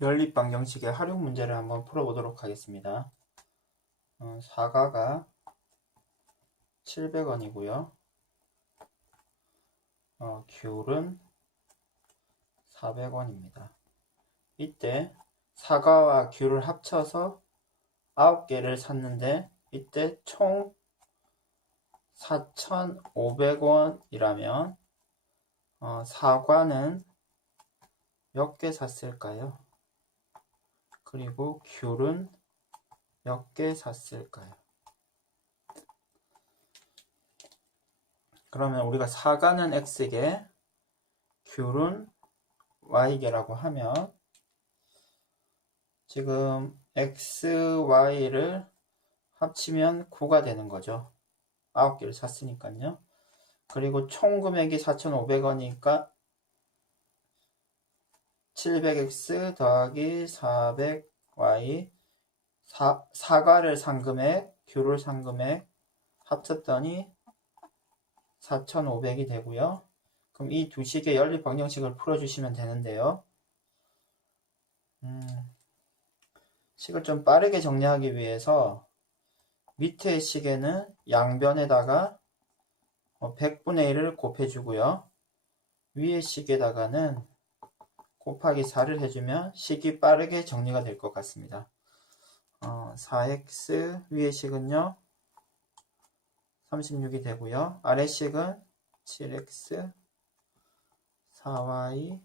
연립방정식의 활용 문제를 한번 풀어보도록 하겠습니다. 사과가 700원이고요. 귤은 400원입니다. 이때 사과와 귤을 합쳐서 9개를 샀는데 이때 총 4,500원이라면 사과는 몇 개 샀을까요? 그리고 귤은 몇 개 샀을까요? 그러면 우리가 사과는 X개, 귤은 Y개라고 하면 지금 X, Y를 합치면 9가 되는 거죠. 9개를 샀으니까요. 그리고 총 금액이 4,500원이니까 700X 더하기 400Y 사과를 산 금액, 귤을 산 금액 합쳤더니 4,500이 되고요. 그럼 이 두 식의 연립 방정식을 풀어주시면 되는데요. 식을 좀 빠르게 정리하기 위해서 밑에 식에는 양변에다가 100분의 1을 곱해주고요. 위에 식에다가는 곱하기 4를 해주면 식이 빠르게 정리가 될 것 같습니다. 4x 위에 식은요 36이 되고요. 아래 식은 7x 4y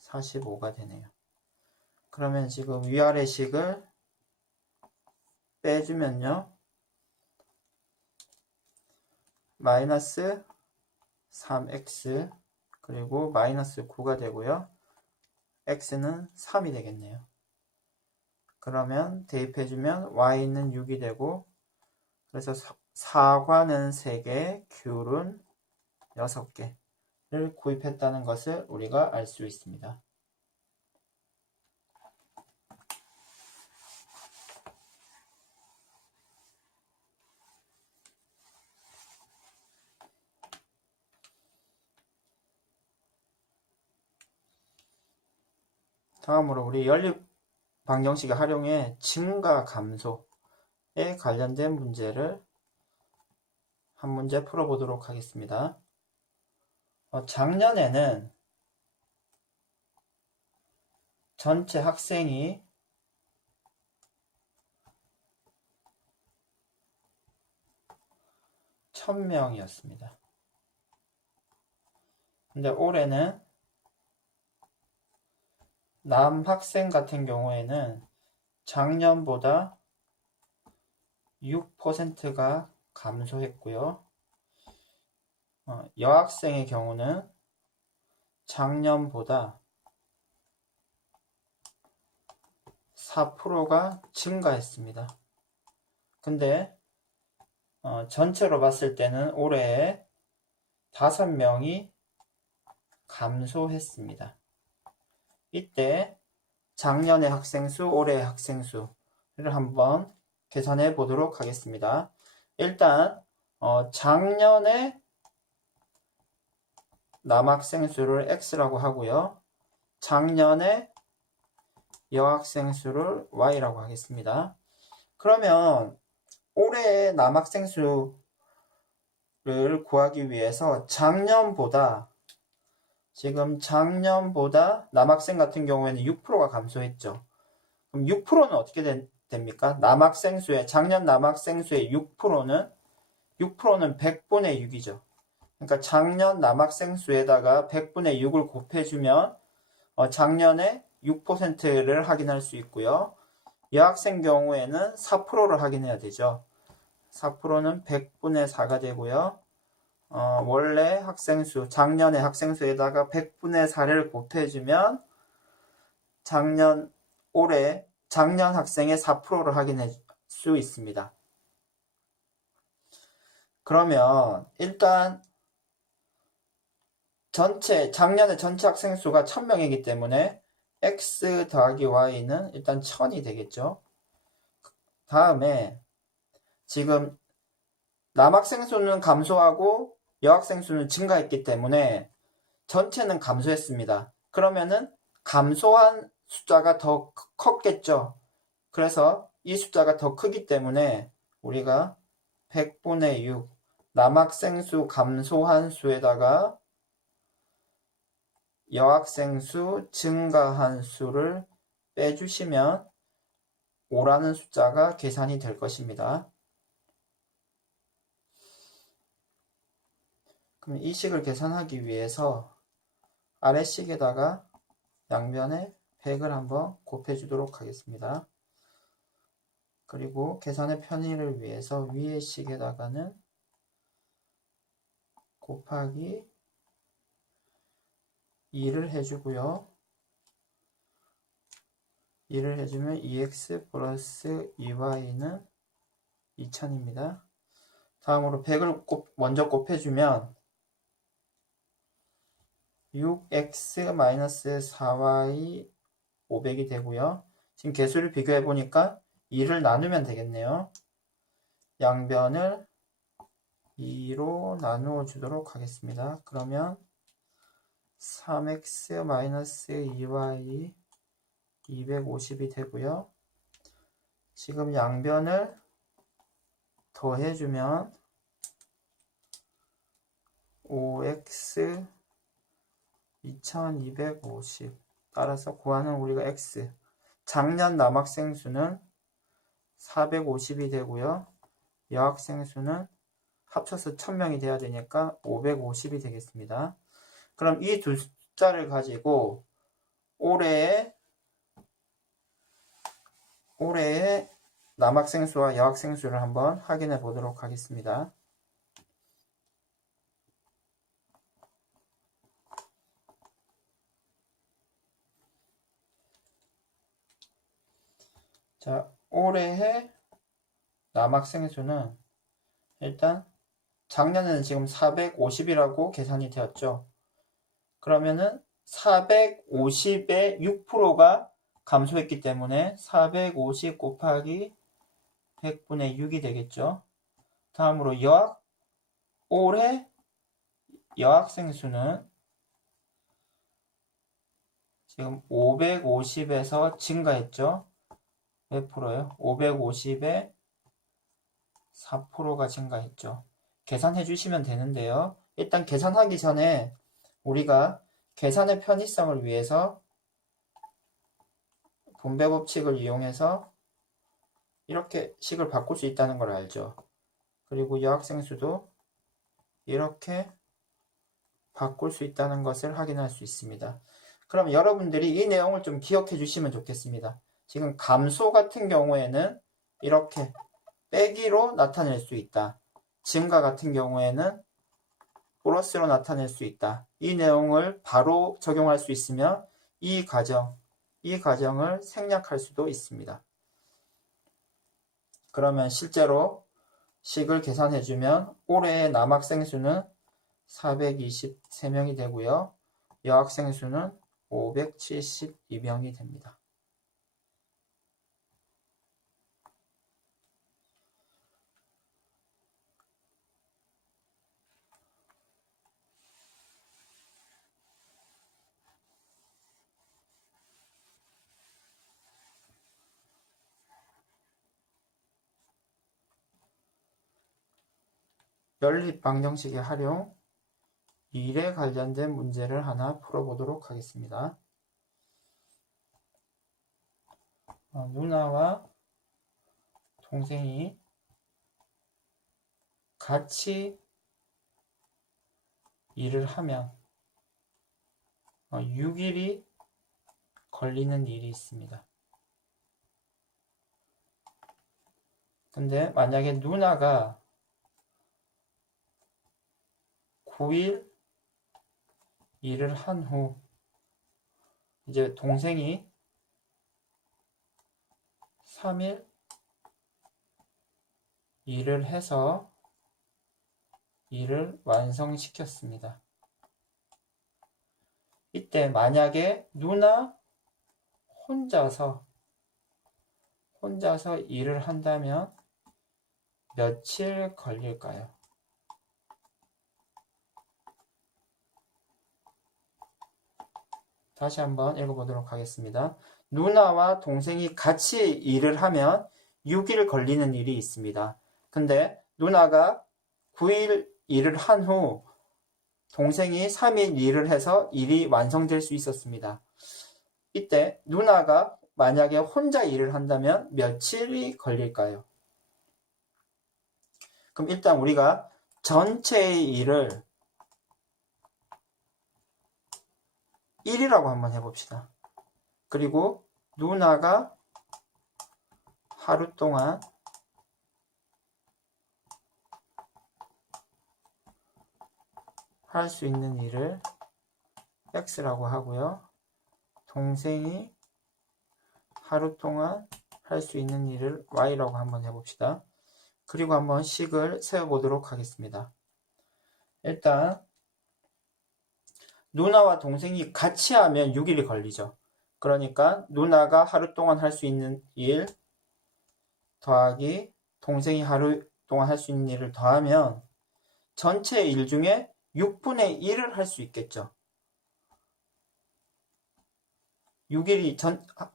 45가 되네요. 그러면 지금 위아래 식을 빼주면요 마이너스 3x 그리고 마이너스 9가 되고요. x는 3이 되겠네요. 그러면 대입해주면 y는 6이 되고 그래서 사과는 3개, 귤은 6개를 구입했다는 것을 우리가 알 수 있습니다. 다음으로 우리 연립 방정식을 활용해 증가 감소에 관련된 문제를 한 문제 풀어보도록 하겠습니다. 작년에는 전체 학생이 1000명이었습니다. 근데 올해는 남학생 같은 경우에는 작년보다 6%가 감소했고요. 여학생의 경우는 작년보다 4%가 증가했습니다. 근데 전체로 봤을 때는 올해 5명이 감소했습니다. 이때 작년의 학생 수, 올해의 학생 수를 한번 계산해 보도록 하겠습니다. 일단 작년에 남학생 수를 X라고 하고요. 작년에 여학생 수를 Y라고 하겠습니다. 그러면 올해의 남학생 수를 구하기 위해서 작년보다 남학생 같은 경우에는 6%가 감소했죠. 그럼 6%는 어떻게 됩니까? 작년 남학생 수의 6%는 100분의 6이죠. 그러니까 작년 남학생 수에다가 100분의 6을 곱해주면 작년에 6%를 확인할 수 있고요. 여학생 경우에는 4%를 확인해야 되죠. 4%는 100분의 4가 되고요. 원래 학생수, 작년의 학생수에다가 100분의 4를 곱해주면 작년 학생의 4%를 확인할 수 있습니다. 그러면 일단 작년에 전체 학생 수가 1000명이기 때문에 x 더하기 y는 일단 1000이 되겠죠. 다음에 지금 남학생 수는 감소하고 여학생 수는 증가했기 때문에 전체는 감소했습니다. 그러면은 감소한 숫자가 더 컸겠죠. 그래서 이 숫자가 더 크기 때문에 우리가 100분의 6 남학생 수 감소한 수에다가 여학생 수 증가한 수를 빼주시면 5라는 숫자가 계산이 될 것입니다. 그럼 이 식을 계산하기 위해서 아래식에다가 양변에 100을 한번 곱해주도록 하겠습니다. 그리고 계산의 편의를 위해서 위의 식에다가는 곱하기 2를 해주고요. 2를 해주면 2x 플러스 2y는 2000입니다. 다음으로 100을 먼저 곱해주면 6x-4y 500이 되고요. 지금 개수를 비교해 보니까 2를 나누면 되겠네요. 양변을 2로 나누어 주도록 하겠습니다. 그러면 3x-2y 250이 되고요. 지금 양변을 더해주면 5x 2250 따라서 구하는 우리가 x 작년 남학생 수는 450이 되고요. 여학생 수는 합쳐서 1000명이 돼야 되니까 550이 되겠습니다. 그럼 이 두 숫자를 가지고 올해의 남학생 수와 여학생 수를 한번 확인해 보도록 하겠습니다. 자, 올해의 남학생 수는 일단 작년에는 지금 450이라고 계산이 되었죠. 그러면은 450의 6%가 감소했기 때문에 450 곱하기 100분의 6이 되겠죠. 다음으로 올해 여학생 수는 지금 550에서 증가했죠. 몇 프로요? 550에 4%가 증가했죠. 계산해 주시면 되는데요. 일단 계산하기 전에 우리가 계산의 편의성을 위해서 분배 법칙을 이용해서 이렇게 식을 바꿀 수 있다는 걸 알죠. 그리고 여학생 수도 이렇게 바꿀 수 있다는 것을 확인할 수 있습니다. 그럼 여러분들이 이 내용을 좀 기억해 주시면 좋겠습니다. 지금 감소 같은 경우에는 이렇게 빼기로 나타낼 수 있다. 증가 같은 경우에는 플러스로 나타낼 수 있다. 이 내용을 바로 적용할 수 있으면 이 과정을 생략할 수도 있습니다. 그러면 실제로 식을 계산해주면 올해의 남학생 수는 423명이 되고요. 여학생 수는 572명이 됩니다. 연립 방정식의 활용, 일에 관련된 문제를 하나 풀어보도록 하겠습니다. 누나와 동생이 같이 일을 하면 6일이 걸리는 일이 있습니다. 근데 만약에 누나가 9일 일을 한 후 이제 동생이 3일 일을 해서 일을 완성시켰습니다. 이때 만약에 누나 혼자서 일을 한다면 며칠 걸릴까요? 다시 한번 읽어보도록 하겠습니다. 누나와 동생이 같이 일을 하면 6일 걸리는 일이 있습니다. 근데 누나가 9일 일을 한 후 동생이 3일 일을 해서 일이 완성될 수 있었습니다. 이때 누나가 만약에 혼자 일을 한다면 며칠이 걸릴까요? 그럼 일단 우리가 전체의 일을 1이라고 한번 해봅시다. 그리고 누나가 하루 동안 할 수 있는 일을 X라고 하고요. 동생이 하루 동안 할 수 있는 일을 Y라고 한번 해봅시다. 그리고 한번 식을 세워보도록 하겠습니다. 일단 누나와 동생이 같이 하면 6일이 걸리죠. 그러니까 누나가 하루 동안 할 수 있는 일 더하기 동생이 하루 동안 할 수 있는 일을 더하면 전체 일 중에 6분의 1을 할 수 있겠죠. 6일이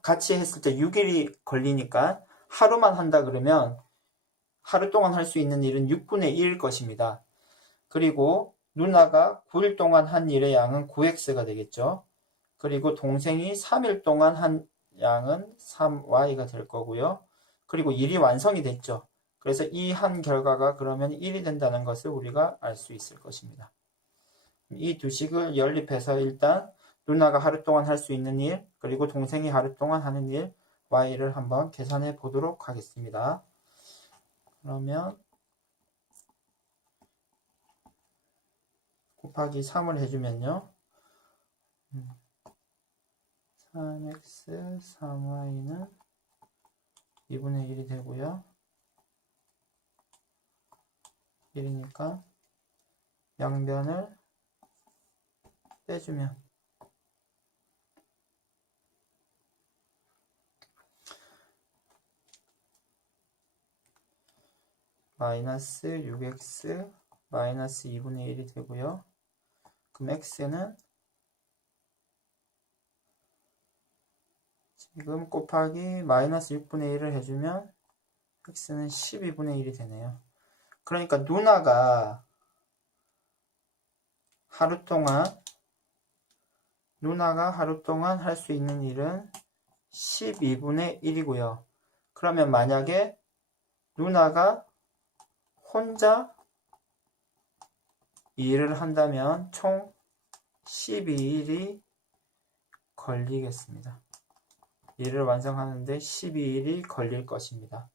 같이 했을 때 6일이 걸리니까 하루만 한다 그러면 하루 동안 할 수 있는 일은 6분의 1일 것입니다. 그리고 누나가 9일 동안 한 일의 양은 9x가 되겠죠. 그리고 동생이 3일 동안 한 양은 3y가 될 거고요. 그리고 일이 완성이 됐죠. 그래서 이 한 결과가 그러면 1이 된다는 것을 우리가 알 수 있을 것입니다. 이 두 식을 연립해서 일단 누나가 하루 동안 할 수 있는 일, 그리고 동생이 하루 동안 하는 일, y를 한번 계산해 보도록 하겠습니다. 그러면 곱하기 3을 해주면요. 3x, 3y는 2분의 1이 되고요. 1이니까 양변을 빼주면 마이너스 6x 마이너스 2분의 1이 되고요. 그럼 x는 지금 곱하기 마이너스 6분의 1을 해주면 x는 12분의 1이 되네요. 그러니까 누나가 하루 동안 할 수 있는 일은 12분의 1이고요. 그러면 만약에 누나가 혼자 일을 한다면 총 12일이 걸리겠습니다. 일을 완성하는데 12일이 걸릴 것입니다.